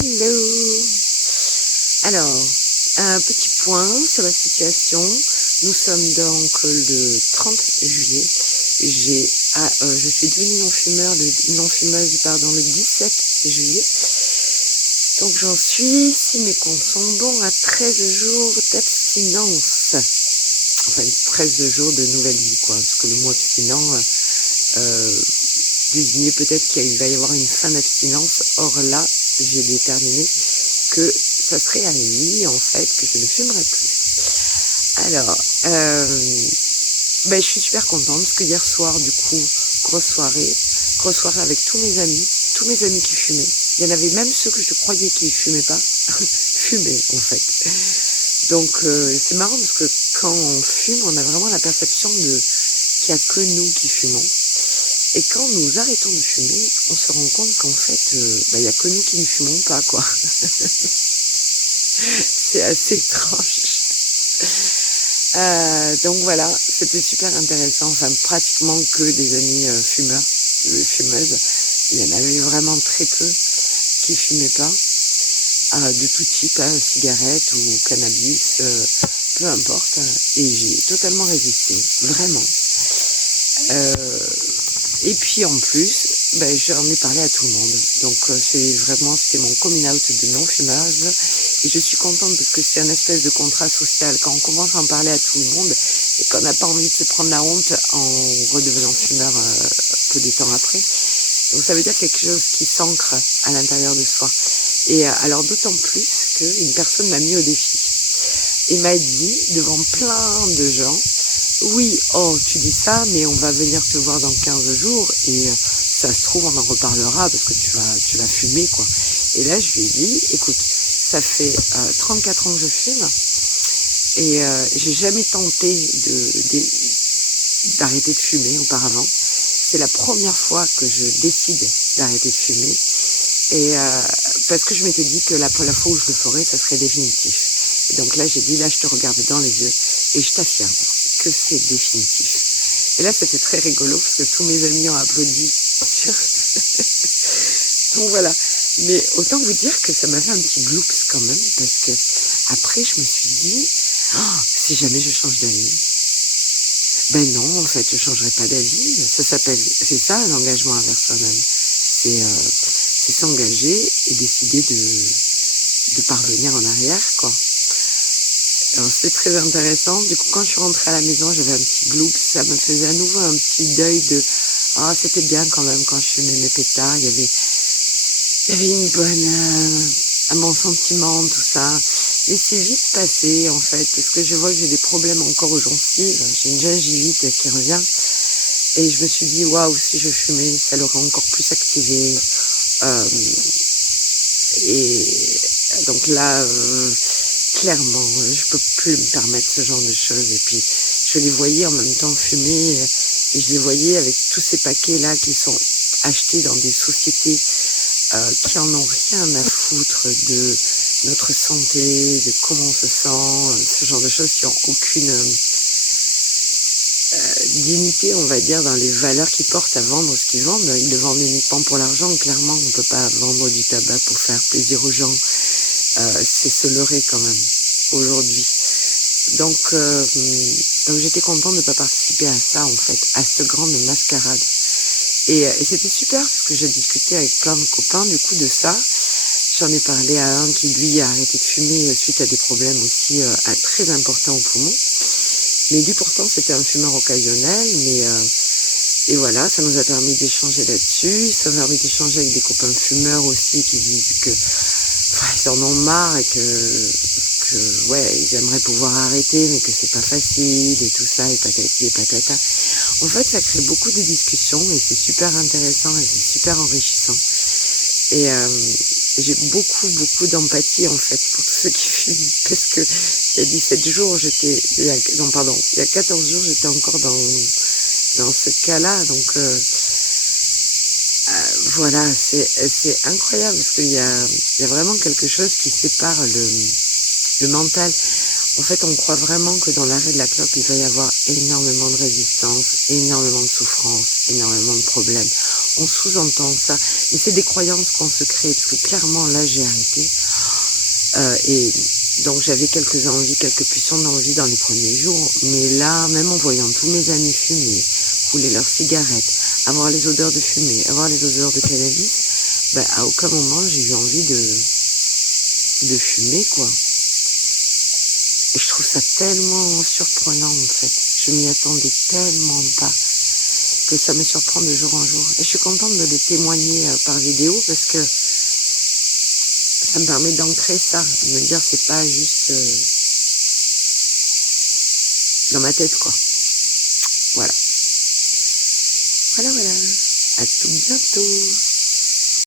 Hello. Alors, un petit point sur la situation. Nous sommes donc le 30 juillet. Je suis devenue non-fumeuse le 17 juillet. Donc j'en suis, si mes comptes sont bons, à 13 jours d'abstinence. Enfin, 13 jours de nouvelle vie, quoi. Parce que le mot abstinent désignait peut-être qu'il va y avoir une fin d'abstinence. Or là, j'ai déterminé que ça serait à vie, en fait, que je ne fumerais plus. Alors, je suis super contente parce que hier soir, du coup, grosse soirée avec tous mes amis qui fumaient. Il y en avait même ceux que je croyais qu'ils fumaient pas, fumaient en fait. Donc c'est marrant parce que quand on fume, on a vraiment la perception qu'il n'y a que nous qui fumons. Et quand nous arrêtons de fumer, on se rend compte qu'en fait, il n'y a que nous qui ne fumons pas, quoi. C'est assez étrange. Donc voilà, c'était super intéressant. Enfin, pratiquement que des amis fumeuses. Il y en avait vraiment très peu qui fumaient pas. De tout type, cigarettes ou cannabis, peu importe. Et j'ai totalement résisté, vraiment. Et puis en plus, j'en ai parlé à tout le monde. Donc c'était mon coming out de non-fumeuse. Et je suis contente parce que c'est un espèce de contrat social. Quand on commence à en parler à tout le monde et qu'on n'a pas envie de se prendre la honte en redevenant fumeur peu de temps après. Donc ça veut dire quelque chose qui s'ancre à l'intérieur de soi. Et alors d'autant plus qu'une personne m'a mis au défi. Et m'a dit devant plein de gens, oui, oh, tu dis ça, mais on va venir te voir dans 15 jours et ça se trouve, on en reparlera parce que tu vas fumer, quoi. Et là, je lui ai dit, écoute, ça fait 34 ans que je fume et j'ai jamais tenté d'arrêter de fumer auparavant. C'est la première fois que je décide d'arrêter de fumer et parce que je m'étais dit que la fois où je le ferais, ça serait définitif. Et donc là, j'ai dit, là, je te regarde dans les yeux et je t'affirme que c'est définitif. Et là, c'était très rigolo parce que tous mes amis ont applaudi. Donc voilà. Mais autant vous dire que ça m'a fait un petit gloops quand même parce que après, je me suis dit, si jamais je change d'avis. Ben non, en fait, je changerai pas d'avis. C'est ça l'engagement envers soi-même. C'est s'engager et décider de parvenir en arrière, quoi. Alors c'était très intéressant. Du coup, quand je suis rentrée à la maison, j'avais un petit gloops. Ça me faisait à nouveau un petit deuil de c'était bien quand même quand je fumais mes pétards. Il y avait un bon sentiment, tout ça. Et c'est vite passé en fait, parce que je vois que j'ai des problèmes encore aux gencives. J'ai une gingivite qui revient. Et je me suis dit, waouh, si je fumais, ça l'aurait encore plus activé. Et donc là, clairement, je peux plus me permettre ce genre de choses. Et puis, je les voyais en même temps fumer, et je les voyais avec tous ces paquets-là qui sont achetés dans des sociétés qui en ont rien à foutre de notre santé, de comment on se sent, ce genre de choses qui n'ont aucune dignité, on va dire, dans les valeurs qu'ils portent à vendre ce qu'ils vendent. Ils le vendent uniquement pour l'argent. Clairement, on ne peut pas vendre du tabac pour faire plaisir aux gens. C'est se leurrer quand même aujourd'hui. Donc j'étais contente de ne pas participer à ça en fait, à cette grande mascarade. Et c'était super parce que j'ai discuté avec plein de copains du coup de ça. J'en ai parlé à un qui lui a arrêté de fumer suite à des problèmes aussi très importants au poumon. Mais lui pourtant c'était un fumeur occasionnel, et voilà, ça nous a permis d'échanger là-dessus. Ça m'a permis d'échanger avec des copains fumeurs aussi qui disent que ils en ont marre et que ils aimeraient pouvoir arrêter mais que c'est pas facile et tout ça et patati et patata. En fait, ça crée beaucoup de discussions et c'est super intéressant et c'est super enrichissant. Et j'ai beaucoup d'empathie en fait pour tous ceux qui fument parce que il y a 17 jours il y a 14 jours j'étais encore dans ce cas-là. Donc voilà, c'est incroyable parce qu'il y a vraiment quelque chose qui sépare le mental. En fait, on croit vraiment que dans l'arrêt de la clope, il va y avoir énormément de résistance, énormément de souffrance, énormément de problèmes. on sous-entend ça. Mais c'est des croyances qu'on se crée, parce que clairement, là, j'ai arrêté. Et donc, j'avais quelques envies, quelques pulsions d'envie dans les premiers jours. Mais là, même en voyant tous mes amis fumer, rouler leurs cigarettes, avoir les odeurs de fumée, avoir les odeurs de cannabis, ben, à aucun moment, j'ai eu envie de fumer, quoi. Et je trouve ça tellement surprenant, en fait. Je m'y attendais tellement pas que ça me surprend de jour en jour. Et je suis contente de le témoigner par vidéo parce que ça me permet d'ancrer ça, de me dire c'est pas juste dans ma tête, quoi. Voilà. Voilà, voilà. À tout bientôt.